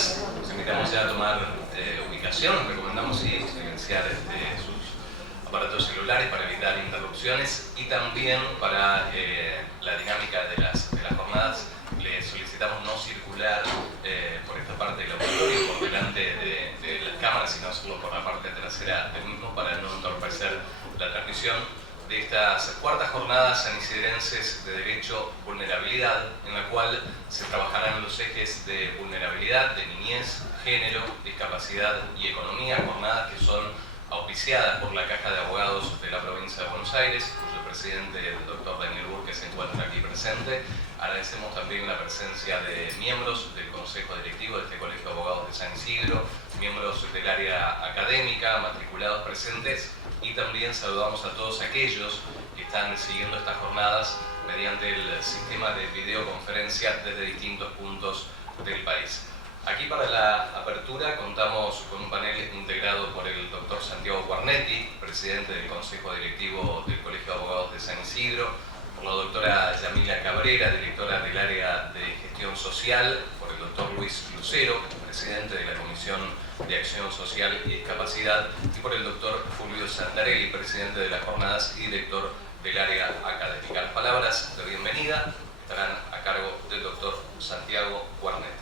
colegas, los invitamos ya a tomar ubicación. Recomendamos silenciar sus aparatos celulares para evitar interrupciones, y también para la dinámica de las jornadas les solicitamos no circular por esta parte del auditorio, por delante de las cámaras, sino solo por la parte trasera del mismo, para no entorpecer la transmisión de estas cuartas jornadas sanisidrenses de derecho vulnerabilidad, en la cual se trabajarán los ejes de vulnerabilidad, de niñez, género, discapacidad y economía, jornadas que son auspiciadas por la Caja de Abogados de la Provincia de Buenos Aires, cuyo presidente, el doctor Daniel Burke, se encuentra aquí presente. Agradecemos también la presencia de miembros del Consejo Directivo de este Colegio de Abogados de San Isidro, miembros del área académica, matriculados presentes, y también saludamos a todos aquellos que están siguiendo estas jornadas mediante el sistema de videoconferencia desde distintos puntos del país. Aquí para la apertura contamos con un panel integrado por el doctor Santiago Guarnetti, presidente del Consejo Directivo del Colegio de Abogados de San Isidro, por la doctora Yamila Cabrera, directora del área de gestión social, por el doctor Luis Lucero, presidente de la Comisión de Acción Social y Discapacidad, y por el doctor Fulvio Santarelli, presidente de las jornadas y director del área académica. Las palabras de bienvenida estarán a cargo del doctor Santiago Guarnetti.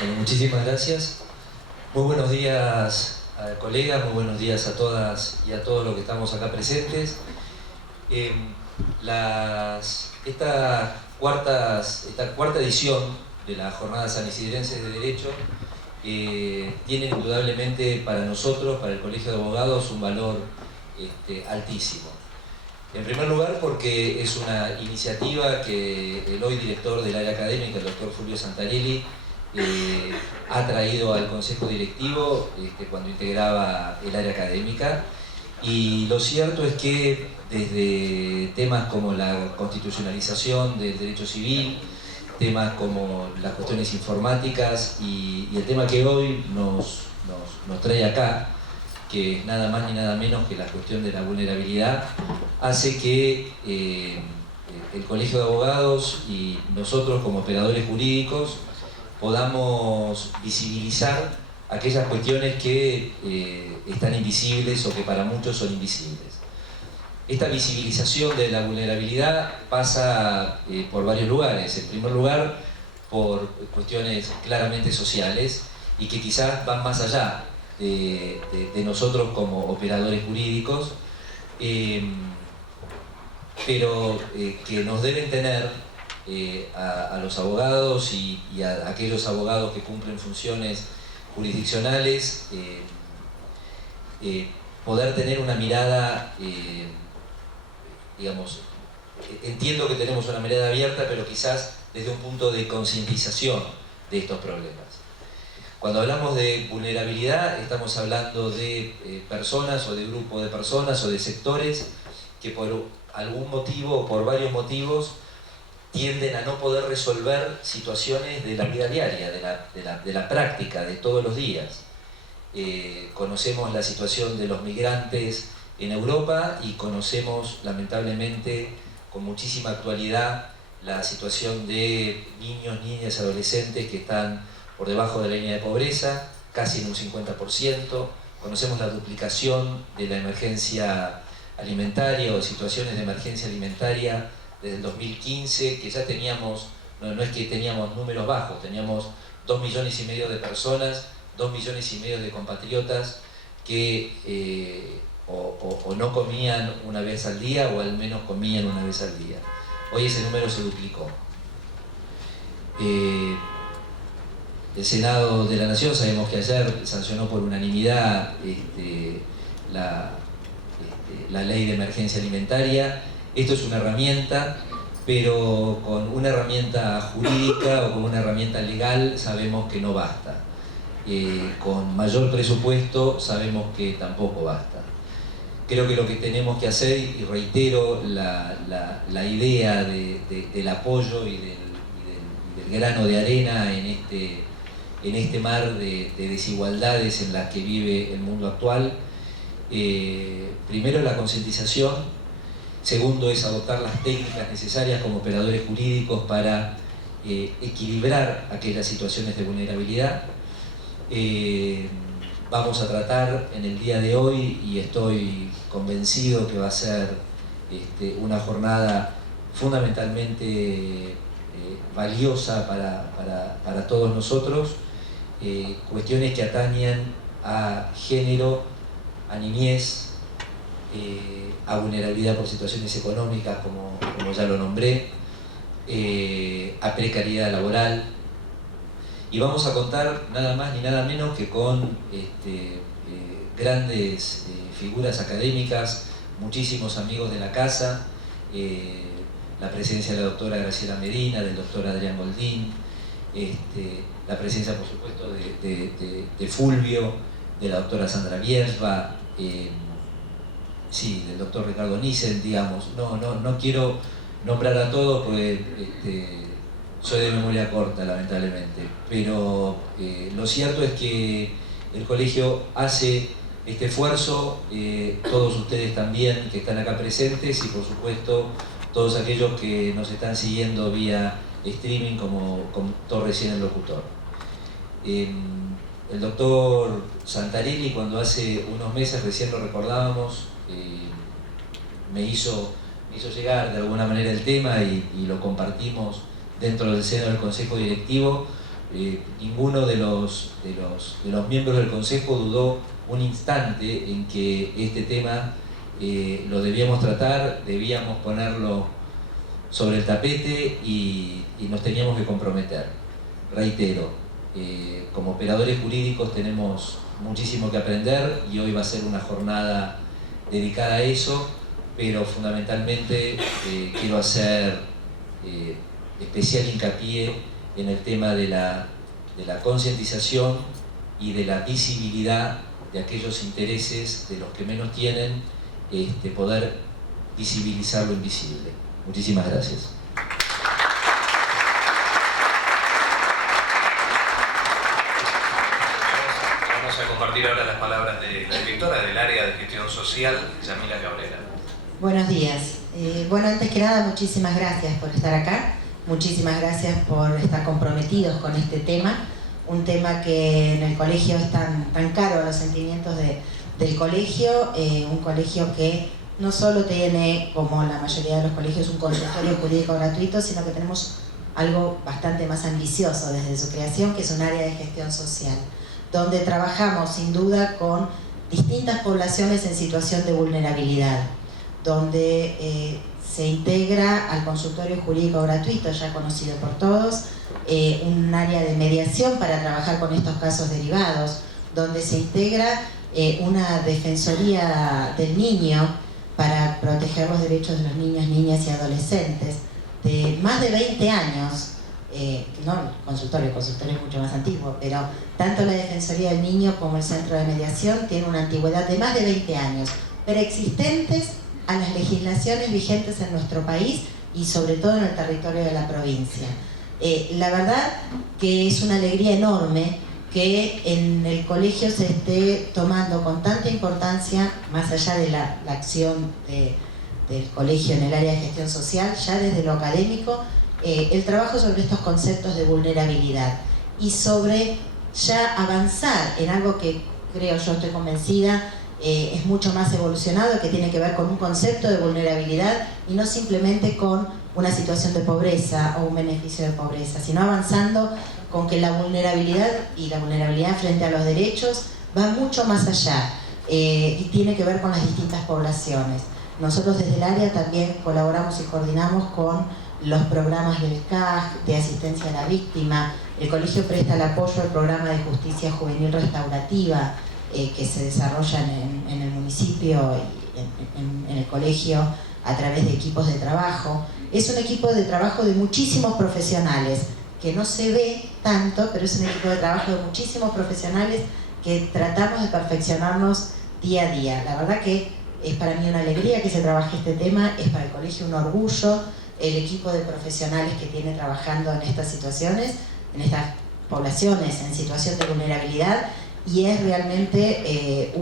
Bueno, muchísimas gracias. Muy buenos días, colegas, muy buenos días a todas y a todos los que estamos acá presentes. Esta cuarta edición de las Jornadas Sanisidrenses de Derecho tiene indudablemente para nosotros, para el Colegio de Abogados, un valor altísimo. En primer lugar, porque es una iniciativa que el hoy director del área académica, el doctor Fulvio Santarelli, ha traído al Consejo Directivo cuando integraba el área académica, y lo cierto es que desde temas como la constitucionalización del derecho civil, temas como las cuestiones informáticas y el tema que hoy nos trae acá, que es nada más ni nada menos que la cuestión de la vulnerabilidad, hace que el Colegio de Abogados y nosotros como operadores jurídicos podamos visibilizar aquellas cuestiones que están invisibles o que para muchos son invisibles. Esta visibilización de la vulnerabilidad pasa por varios lugares. En primer lugar, por cuestiones claramente sociales y que quizás van más allá de nosotros como operadores jurídicos, pero que nos deben tener a los abogados y a aquellos abogados que cumplen funciones jurisdiccionales, poder tener una mirada, digamos, entiendo que tenemos una mirada abierta, pero quizás desde un punto de concientización de estos problemas. Cuando hablamos de vulnerabilidad, estamos hablando de personas o de grupos de personas o de sectores que por algún motivo o por varios motivos tienden a no poder resolver situaciones de la vida diaria, de la práctica, de todos los días. Conocemos la situación de los migrantes en Europa y conocemos lamentablemente con muchísima actualidad la situación de niños, niñas, adolescentes que están por debajo de la línea de pobreza, casi en un 50%. Conocemos la duplicación de la emergencia alimentaria o situaciones de emergencia alimentaria desde el 2015, que ya teníamos, no es que teníamos números bajos, teníamos 2,5 millones de personas, 2,5 millones de compatriotas que o no comían una vez al día o al menos comían una vez al día. Hoy ese número se duplicó. El Senado de la Nación, sabemos que ayer sancionó por unanimidad la ley de emergencia alimentaria. Esto es una herramienta, pero con una herramienta jurídica o con una herramienta legal sabemos que no basta. Con mayor presupuesto sabemos que tampoco basta. Creo que lo que tenemos que hacer, y reitero la idea del apoyo y del grano de arena en este mar de desigualdades en las que vive el mundo actual, primero la concientización. Segundo es adoptar las técnicas necesarias como operadores jurídicos para equilibrar aquellas situaciones de vulnerabilidad. Vamos a tratar en el día de hoy, y estoy convencido que va a ser una jornada fundamentalmente valiosa para todos nosotros, cuestiones que atañan a género, a niñez, a vulnerabilidad por situaciones económicas, como ya lo nombré, a precariedad laboral. Y vamos a contar nada más ni nada menos que con grandes figuras académicas, muchísimos amigos de la casa, la presencia de la doctora Graciela Medina, del doctor Adrián Goldín, la presencia, por supuesto, de Fulvio, de la doctora Sandra Bierba, sí, del doctor Ricardo Nissen, digamos. No quiero nombrar a todos porque soy de memoria corta, lamentablemente, pero lo cierto es que el colegio hace este esfuerzo, todos ustedes también que están acá presentes, y por supuesto todos aquellos que nos están siguiendo vía streaming, como contó recién el locutor. El doctor Santarelli, cuando hace unos meses, recién lo recordábamos, me hizo llegar de alguna manera el tema y lo compartimos dentro del seno del Consejo Directivo. Ninguno de los miembros del Consejo dudó un instante en que este tema lo debíamos tratar, debíamos ponerlo sobre el tapete y nos teníamos que comprometer. Reitero, como operadores jurídicos tenemos muchísimo que aprender, y hoy va a ser una jornada dedicada a eso, pero fundamentalmente quiero hacer especial hincapié en el tema de la concientización y de la visibilidad de aquellos intereses de los que menos tienen, poder visibilizar lo invisible. Muchísimas gracias. Vamos a compartir ahora las palabras de la directora del área de gestión social, Yamila Cabrera. Buenos días. Bueno, antes que nada, muchísimas gracias por estar acá. Muchísimas gracias por estar comprometidos con este tema. Un tema que en el colegio es tan caro a los sentimientos del colegio. Un colegio que no solo tiene, como la mayoría de los colegios, un consultorio jurídico gratuito, sino que tenemos algo bastante más ambicioso desde su creación, que es un área de gestión social, donde trabajamos sin duda con distintas poblaciones en situación de vulnerabilidad, donde se integra al consultorio jurídico gratuito, ya conocido por todos, un área de mediación para trabajar con estos casos derivados, donde se integra una defensoría del niño para proteger los derechos de los niños, niñas y adolescentes de más de 20 años. No el consultorio es mucho más antiguo, pero tanto la Defensoría del Niño como el Centro de Mediación tienen una antigüedad de más de 20 años, preexistentes a las legislaciones vigentes en nuestro país y sobre todo en el territorio de la provincia. La verdad que es una alegría enorme que en el colegio se esté tomando con tanta importancia, más allá de la acción del colegio en el área de gestión social, ya desde lo académico, el trabajo sobre estos conceptos de vulnerabilidad y sobre ya avanzar en algo que creo, yo estoy convencida, es mucho más evolucionado, que tiene que ver con un concepto de vulnerabilidad y no simplemente con una situación de pobreza o un beneficio de pobreza, sino avanzando con que la vulnerabilidad y la vulnerabilidad frente a los derechos va mucho más allá y tiene que ver con las distintas poblaciones. Nosotros desde el área también colaboramos y coordinamos con los programas del CAG, de asistencia a la víctima. El colegio presta el apoyo al programa de justicia juvenil restaurativa que se desarrolla en el municipio y en el colegio a través de equipos de trabajo. Es un equipo de trabajo de muchísimos profesionales, que no se ve tanto, pero es un equipo de trabajo de muchísimos profesionales que tratamos de perfeccionarnos día a día. La verdad que es para mí una alegría que se trabaje este tema, es para el colegio un orgullo, el equipo de profesionales que tiene trabajando en estas situaciones, en estas poblaciones en situación de vulnerabilidad, y es realmente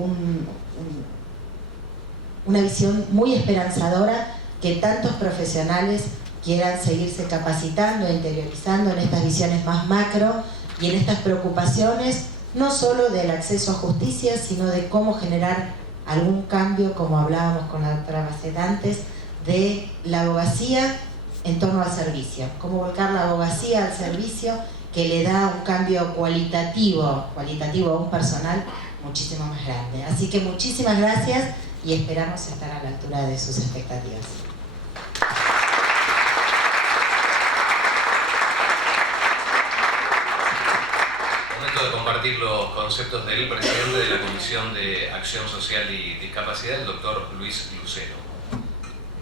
una visión muy esperanzadora que tantos profesionales quieran seguirse capacitando, interiorizando en estas visiones más macro y en estas preocupaciones, no solo del acceso a justicia, sino de cómo generar algún cambio, como hablábamos con la doctora Bacet antes, de la abogacía en torno al servicio. Cómo volcar la abogacía al servicio, que le da un cambio cualitativo a un personal muchísimo más grande. Así que muchísimas gracias y esperamos estar a la altura de sus expectativas. Momento de compartir los conceptos del presidente de la Comisión de Acción Social y Discapacidad, el doctor Luis Lucero.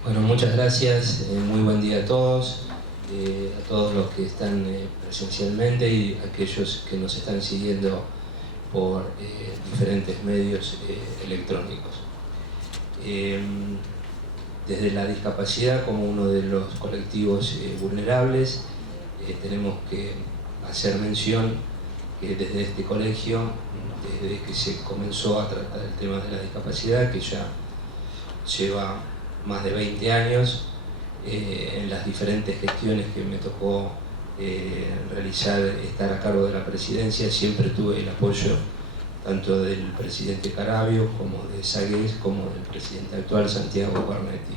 Bueno, muchas gracias, muy buen día a todos los que están presencialmente y aquellos que nos están siguiendo por diferentes medios electrónicos. Desde la discapacidad como uno de los colectivos vulnerables, tenemos que hacer mención que desde este colegio, desde que se comenzó a tratar el tema de la discapacidad, que ya lleva más de 20 años, en las diferentes gestiones que me tocó realizar, estar a cargo de la presidencia, siempre tuve el apoyo tanto del presidente Caravio como de Sagués, como del presidente actual Santiago Guarnetti.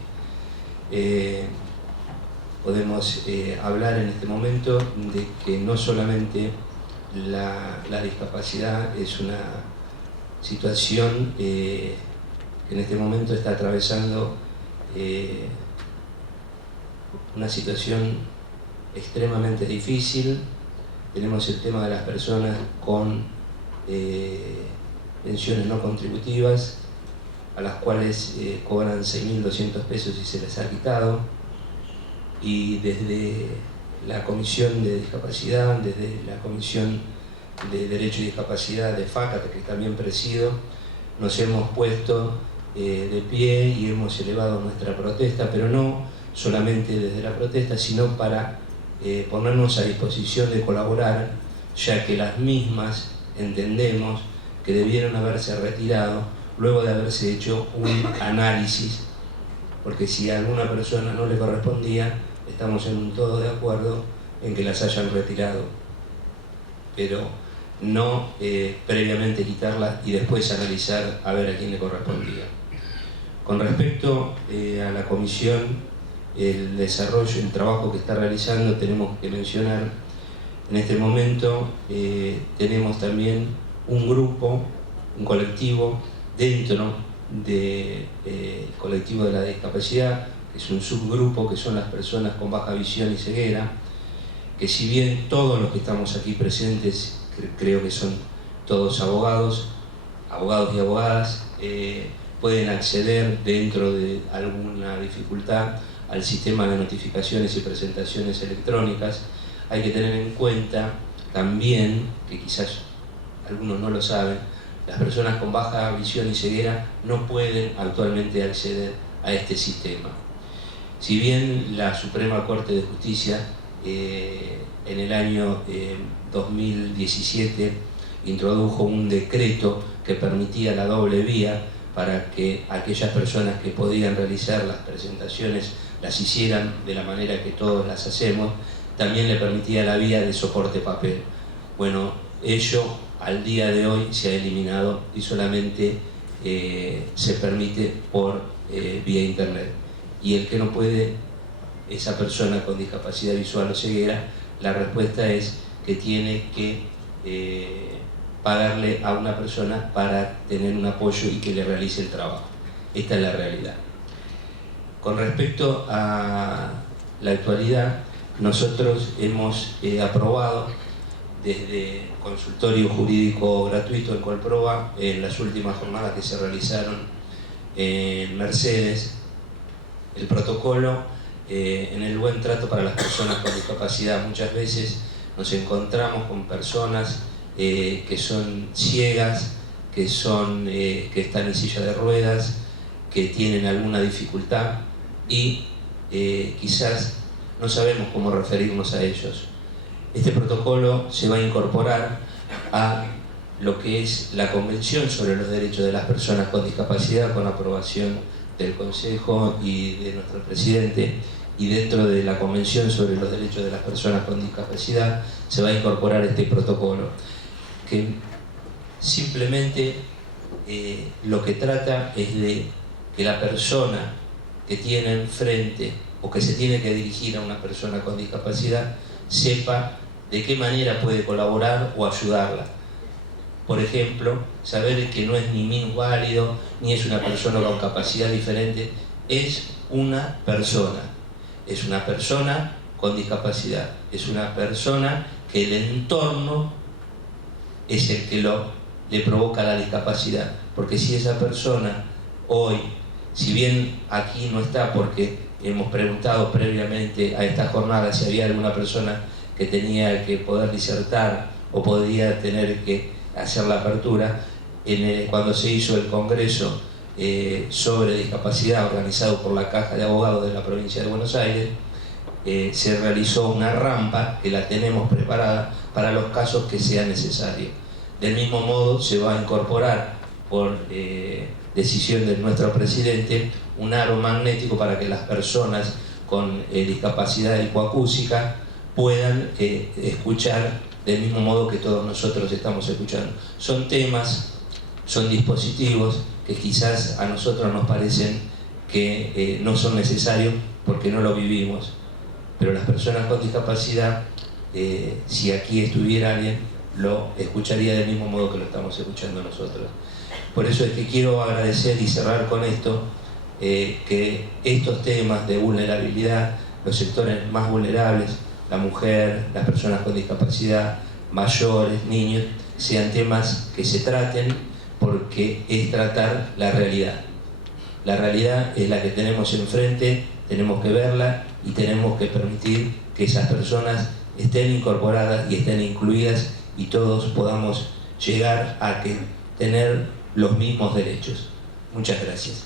Podemos hablar en este momento de que no solamente la discapacidad es una situación que en este momento está atravesando una situación extremadamente difícil. Tenemos el tema de las personas con pensiones no contributivas, a las cuales cobran 6.200 pesos y se les ha quitado, y desde la Comisión de Discapacidad, desde la Comisión de Derecho y Discapacidad de FACA, que también presido, nos hemos puesto de pie y hemos elevado nuestra protesta, pero no solamente desde la protesta, sino para ponernos a disposición de colaborar, ya que las mismas entendemos que debieron haberse retirado luego de haberse hecho un análisis, porque si a alguna persona no le correspondía, estamos en un todo de acuerdo en que las hayan retirado, pero no previamente quitarlas y después analizar a ver a quién le correspondía. Con respecto a la comisión, el desarrollo, el trabajo que está realizando, tenemos que mencionar, en este momento tenemos también un grupo, un colectivo dentro del colectivo de la discapacidad, que es un subgrupo, que son las personas con baja visión y ceguera, que si bien todos los que estamos aquí presentes, creo que son todos abogados y abogadas, pueden acceder dentro de alguna dificultad al sistema de notificaciones y presentaciones electrónicas. Hay que tener en cuenta también, que quizás algunos no lo saben, las personas con baja visión y ceguera no pueden actualmente acceder a este sistema. Si bien la Suprema Corte de Justicia en el año 2017 introdujo un decreto que permitía la doble vía para que aquellas personas que podían realizar las presentaciones las hicieran de la manera que todos las hacemos, también le permitía la vía de soporte papel. Bueno, ello al día de hoy se ha eliminado y solamente se permite por vía internet. Y el que no puede, esa persona con discapacidad visual o ceguera, la respuesta es que tiene que pagarle a una persona para tener un apoyo y que le realice el trabajo. Esta es la realidad. Con respecto a la actualidad, nosotros hemos aprobado desde consultorio jurídico gratuito en Colproba, en las últimas jornadas que se realizaron en Mercedes, el protocolo en el buen trato para las personas con discapacidad. Muchas veces nos encontramos con personas que son ciegas, que están en silla de ruedas, que tienen alguna dificultad y quizás no sabemos cómo referirnos a ellos. Este protocolo se va a incorporar a lo que es la Convención sobre los Derechos de las Personas con Discapacidad, con aprobación del Consejo y de nuestro presidente, y dentro de la Convención sobre los Derechos de las Personas con Discapacidad se va a incorporar este protocolo, que simplemente lo que trata es de que la persona que tiene enfrente o que se tiene que dirigir a una persona con discapacidad sepa de qué manera puede colaborar o ayudarla. Por ejemplo, saber que no es ni minusválido, ni es una persona con capacidad diferente, es una persona con discapacidad, es una persona que el entorno es el que le provoca la discapacidad, porque si esa persona hoy, si bien aquí no está porque hemos preguntado previamente a esta jornada si había alguna persona que tenía que poder disertar o podría tener que hacer la apertura, cuando se hizo el congreso sobre discapacidad organizado por la Caja de Abogados de la provincia de Buenos Aires, se realizó una rampa que la tenemos preparada para los casos que sea necesario. Del mismo modo se va a incorporar por decisión de nuestro presidente un aro magnético para que las personas con discapacidad hipoacústica puedan escuchar del mismo modo que todos nosotros estamos escuchando. Son temas, son dispositivos que quizás a nosotros nos parecen que no son necesarios porque no lo vivimos, pero las personas con discapacidad, si aquí estuviera alguien, lo escucharía del mismo modo que lo estamos escuchando nosotros. Por eso es que quiero agradecer y cerrar con esto, que estos temas de vulnerabilidad, los sectores más vulnerables, la mujer, las personas con discapacidad, mayores, niños, sean temas que se traten, porque es tratar la realidad. La realidad es la que tenemos enfrente, tenemos que verla y tenemos que permitir que esas personas estén incorporadas y estén incluidas y todos podamos llegar a tener los mismos derechos. Muchas gracias.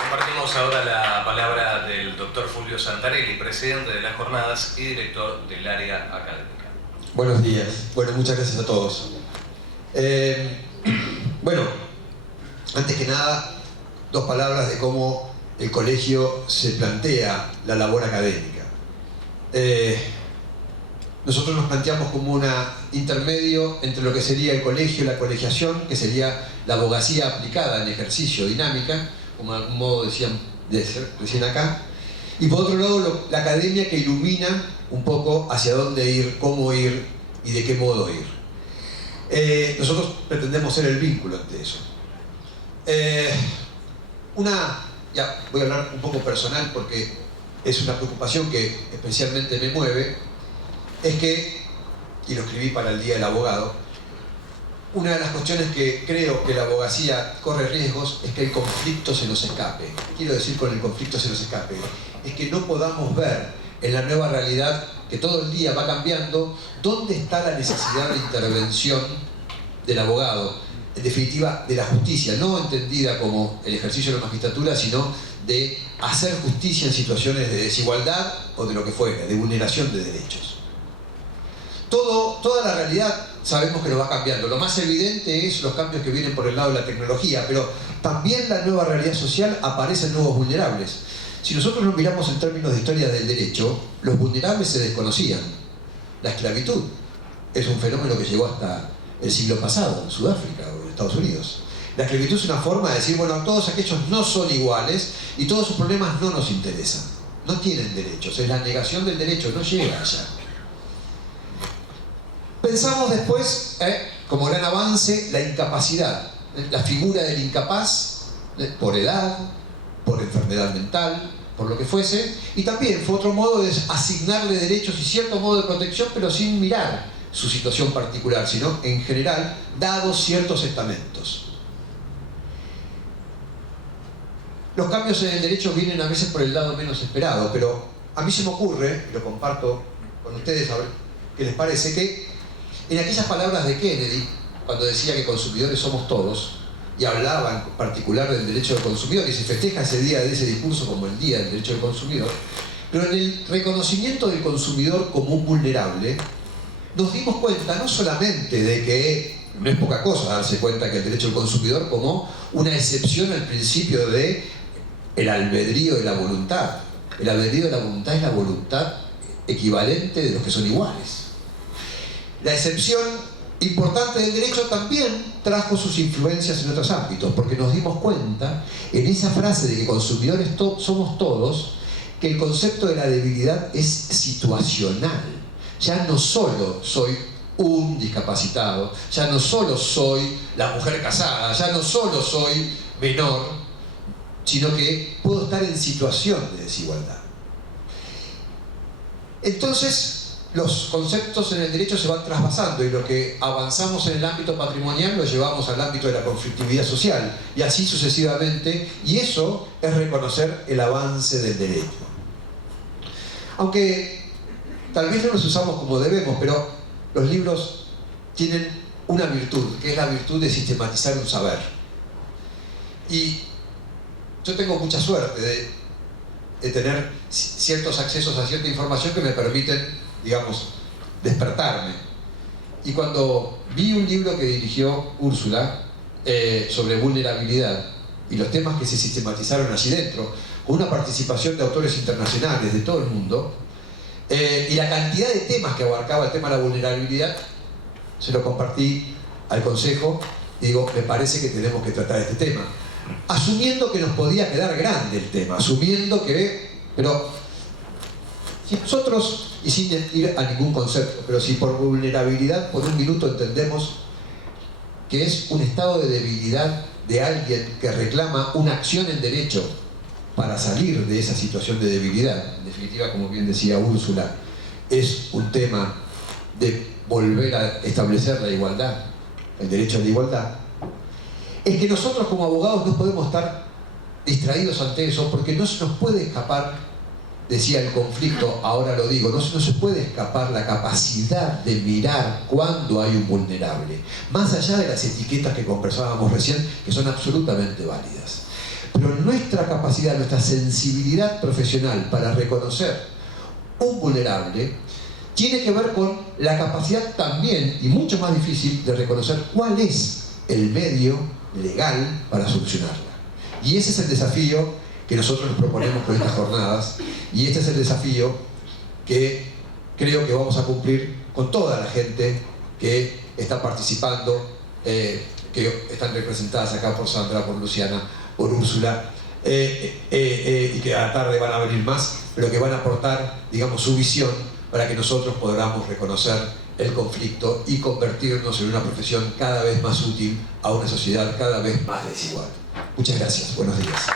Compartimos ahora la palabra del doctor Fulvio Santarelli, presidente de las jornadas y director del área académica. Buenos días. Bueno, muchas gracias a todos. Bueno, antes que nada, dos palabras de cómo el colegio se plantea la labor académica. Nosotros nos planteamos como un intermedio entre lo que sería el colegio y la colegiación, que sería la abogacía aplicada en ejercicio, dinámica, como de algún modo decían recién acá, y por otro lado la academia que ilumina un poco hacia dónde ir, cómo ir y de qué modo ir. Nosotros pretendemos ser el vínculo ante eso. Ya voy a hablar un poco personal porque es una preocupación que especialmente me mueve, es que, y lo escribí para el Día del Abogado, una de las cuestiones que creo que la abogacía corre riesgos es que el conflicto se nos escape. ¿Qué quiero decir con el conflicto se nos escape? Es que no podamos ver en la nueva realidad que todo el día va cambiando dónde está la necesidad de intervención del abogado, en definitiva de la justicia, no entendida como el ejercicio de la magistratura, sino de hacer justicia en situaciones de desigualdad o de lo que fuera, de vulneración de derechos. Toda la realidad sabemos que lo va cambiando. Lo más evidente es los cambios que vienen por el lado de la tecnología, pero también la nueva realidad social aparecen nuevos vulnerables. Si nosotros lo miramos en términos de historia del derecho, los vulnerables se desconocían. La esclavitud es un fenómeno que llegó hasta el siglo pasado, en Sudáfrica o en Estados Unidos. La esclavitud es una forma de decir, bueno, todos aquellos no son iguales y todos sus problemas no nos interesan. No tienen derechos, es la negación del derecho, no llega allá. Pensamos después, como gran avance, la incapacidad, la figura del incapaz, por edad, por enfermedad mental, por lo que fuese, y también fue otro modo de asignarle derechos y cierto modo de protección, pero sin mirar su situación particular, sino en general, dados ciertos estamentos. Los cambios en el derecho vienen a veces por el lado menos esperado, pero a mí se me ocurre, y lo comparto con ustedes a ver qué les parece, que en aquellas palabras de Kennedy, cuando decía que consumidores somos todos, y hablaba en particular del derecho del consumidor, y se festeja ese día de ese discurso como el Día del Derecho del Consumidor, pero en el reconocimiento del consumidor como un vulnerable, nos dimos cuenta no solamente de que no es poca cosa darse cuenta que el derecho del consumidor como una excepción al principio de el albedrío de la voluntad. El albedrío de la voluntad es la voluntad equivalente de los que son iguales. La excepción importante del derecho también trajo sus influencias en otros ámbitos, porque nos dimos cuenta en esa frase de que consumidores somos todos, que el concepto de la debilidad es situacional. Ya no solo soy un discapacitado, ya no solo soy la mujer casada, ya no solo soy menor, sino que puedo estar en situación de desigualdad. Entonces, los conceptos en el derecho se van trasvasando y lo que avanzamos en el ámbito patrimonial lo llevamos al ámbito de la conflictividad social y así sucesivamente, y eso es reconocer el avance del derecho. Aunque tal vez no los usamos como debemos, pero los libros tienen una virtud, que es la virtud de sistematizar un saber. Y yo tengo mucha suerte de tener ciertos accesos a cierta información que me permiten, digamos, despertarme. Y cuando vi un libro que dirigió Úrsula sobre vulnerabilidad y los temas que se sistematizaron allí dentro, con una participación de autores internacionales de todo el mundo, y la cantidad de temas que abarcaba el tema de la vulnerabilidad, se lo compartí al Consejo y digo, me parece que tenemos que tratar este tema. Asumiendo que nos podía quedar grande el tema, asumiendo que... Pero si nosotros, y sin ir a ningún concepto, pero si por vulnerabilidad por un minuto entendemos que es un estado de debilidad de alguien que reclama una acción en derecho para salir de esa situación de debilidad, en definitiva, como bien decía Úrsula, es un tema de volver a establecer la igualdad, el derecho a la igualdad, es que nosotros como abogados no podemos estar distraídos ante eso, porque no se nos puede escapar, decía el conflicto, ahora lo digo, no se puede escapar la capacidad de mirar cuando hay un vulnerable, más allá de las etiquetas que conversábamos recién, que son absolutamente válidas. Pero nuestra capacidad, nuestra sensibilidad profesional para reconocer un vulnerable tiene que ver con la capacidad también, y mucho más difícil, de reconocer cuál es el medio legal para solucionarla. Y ese es el desafío que nosotros nos proponemos con estas jornadas, y este es el desafío que creo que vamos a cumplir con toda la gente que está participando, que están representadas acá por Sandra, por Luciana, por Úrsula, y que a la tarde van a venir más, pero que van a aportar, digamos, su visión para que nosotros podamos reconocer el conflicto y convertirnos en una profesión cada vez más útil a una sociedad cada vez más desigual. Muchas gracias. Buenos días.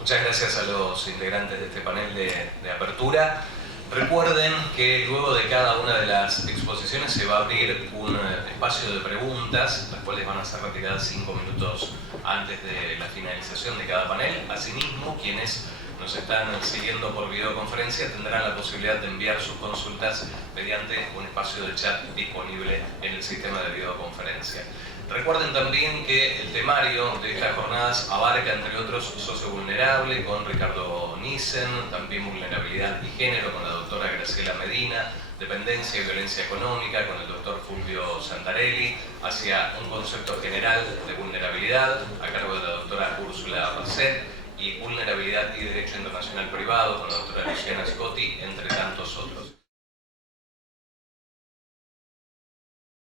Muchas gracias a los integrantes de este panel de apertura. Recuerden que luego de cada una de las exposiciones se va a abrir un espacio de preguntas, las cuales van a ser retiradas 5 minutos antes de la finalización de cada panel. Asimismo, quienes nos están siguiendo por videoconferencia tendrán la posibilidad de enviar sus consultas mediante un espacio de chat disponible en el sistema de videoconferencia. Recuerden también que el temario de estas jornadas abarca, entre otros, socio vulnerable con Ricardo Nissen, también vulnerabilidad y género con la doctora Graciela Medina, dependencia y violencia económica con el doctor Fulvio Santarelli, hacia un concepto general de vulnerabilidad a cargo de la doctora Úrsula Basset, y vulnerabilidad y derecho internacional privado con la doctora Luciana Scotti, entre tantos otros.